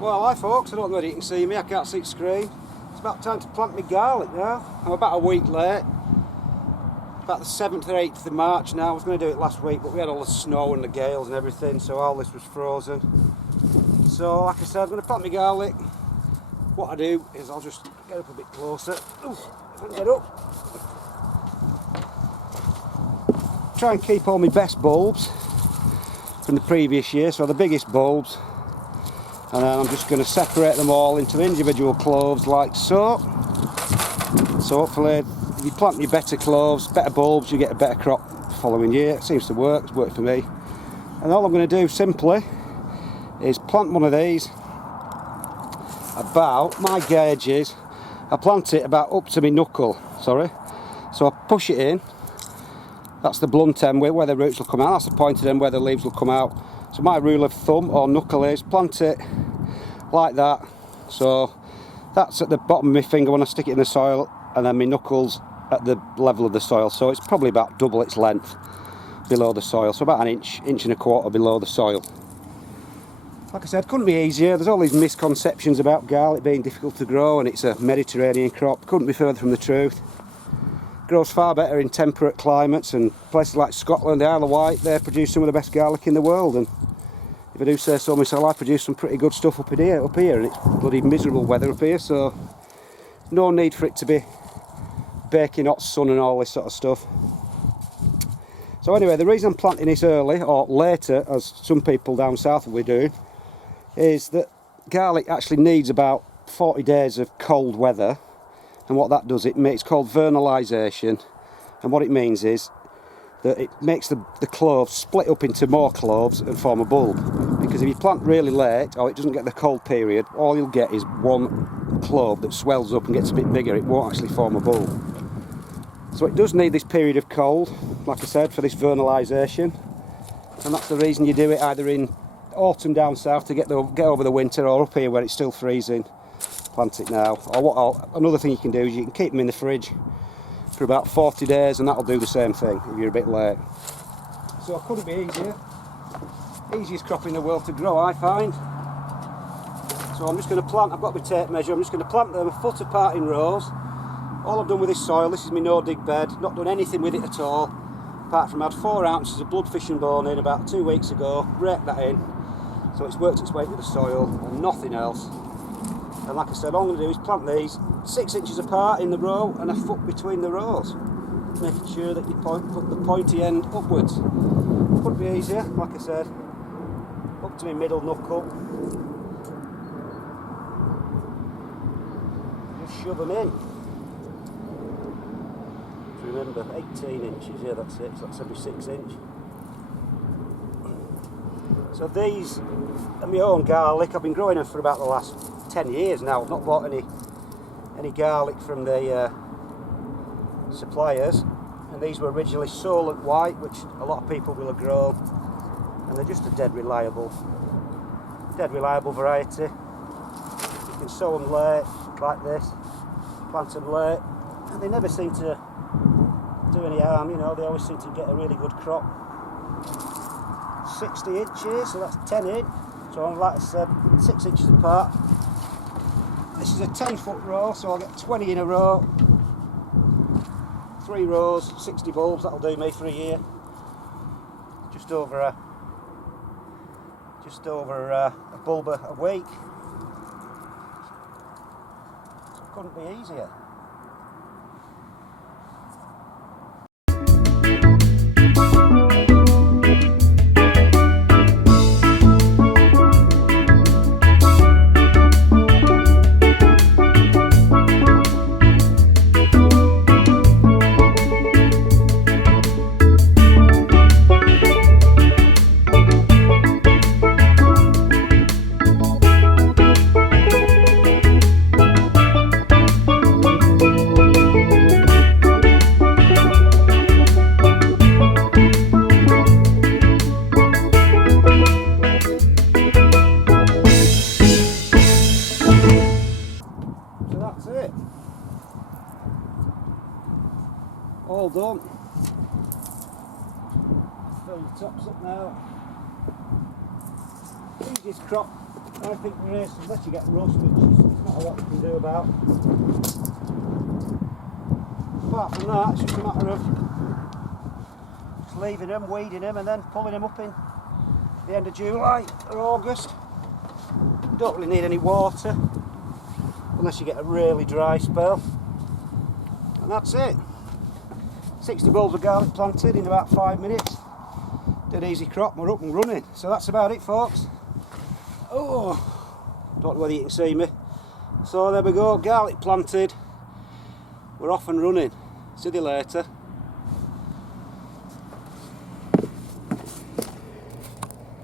Well, hi folks, I don't know whether you can see me, I can't see the screen. It's about time to plant my garlic now. I'm about a week late. About the 7th or 8th of March now. I was going to do it last week, but we had all the snow and the gales and everything, so all this was frozen. So, like I said, I'm going to plant my garlic. What I do is I'll just get up a bit closer. Oof, if I can get up. Try and keep all my best bulbs from the previous year, so the biggest bulbs. And then I'm just going to separate them all into individual cloves like so. So hopefully if you plant your better cloves, better bulbs, you get a better crop the following year. It seems to work, it's worked for me. And all I'm going to do simply is plant one of these about, my gauge is, I plant it about up to my knuckle, sorry. So I push it in, that's the blunt end where the roots will come out, that's the pointed end where the leaves will come out. So my rule of thumb or knuckle is plant it like that. So that's at the bottom of my finger when I stick it in the soil, and then my knuckles at the level of the soil. So it's probably about double its length below the soil. So about an inch and a quarter below the soil. Like I said, couldn't be easier. There's all these misconceptions about garlic being difficult to grow and it's a Mediterranean crop. Couldn't be further from the truth. Grows far better in temperate climates, and places like Scotland, the Isle of Wight, they produce some of the best garlic in the world. And if I do say so myself, I produce some pretty good stuff up here, and it's bloody miserable weather up here, so no need for it to be baking hot sun and all this sort of stuff. So anyway, the reason I'm planting this early, or later, as some people down south will be doing, is that garlic actually needs about 40 days of cold weather. And what that does, it's called vernalisation, and what it means is that it makes the cloves split up into more cloves and form a bulb. Because if you plant really late, or it doesn't get the cold period, all you'll get is one clove that swells up and gets a bit bigger. It won't actually form a bulb. So it does need this period of cold, like I said, for this vernalisation, and that's the reason you do it either in autumn down south to get over the winter, or up here where it's still freezing. Plant it now. Another thing you can do is you can keep them in the fridge for about 40 days, and that'll do the same thing if you're a bit late. So it couldn't be easier. Easiest crop in the world to grow, I find. So I'm just going to plant, I've got my tape measure, I'm just going to plant them a foot apart in rows. All I've done with this soil, this is my no-dig bed, not done anything with it at all, apart from I had 4 ounces of bloodfish and bone in about 2 weeks ago, raked that in, so it's worked its way with the soil and nothing else. And like I said, all I'm going to do is plant these 6 inches apart in the row and a foot between the rows, making sure that you put the pointy end upwards. Couldn't be easier, like I said, up to my middle knuckle. Just shove them in. Remember, 18 inches, yeah, that's it, so that's every 6 inch. So these are my own garlic. I've been growing them for about the last 10 years now. I've not bought any garlic from the suppliers, and these were originally Solent White, which a lot of people will have grown, and they're just a dead reliable variety. You can sow them late like this, plant them late, and they never seem to do any harm, you know, they always seem to get a really good crop. 60 inches, so that's 10 in. So like I said, 6 inches apart. This is a 10-foot row, so I'll get 20 in a row. 3 rows, 60 bulbs, that'll do me for a year. Just over a bulb a week. So it couldn't be easier. All done. Fill the tops up now. Easiest crop I think there is, unless you get rust, which is not a lot you can do about. Apart from that, it's just a matter of just leaving them, weeding them, and then pulling them up in the end of July or August. You don't really need any water unless you get a really dry spell, and that's it. 60 bulbs of garlic planted in about 5 minutes. Dead easy crop, we're up and running. So that's about it, folks. Oh, don't know whether you can see me. So there we go, garlic planted. We're off and running. See you later.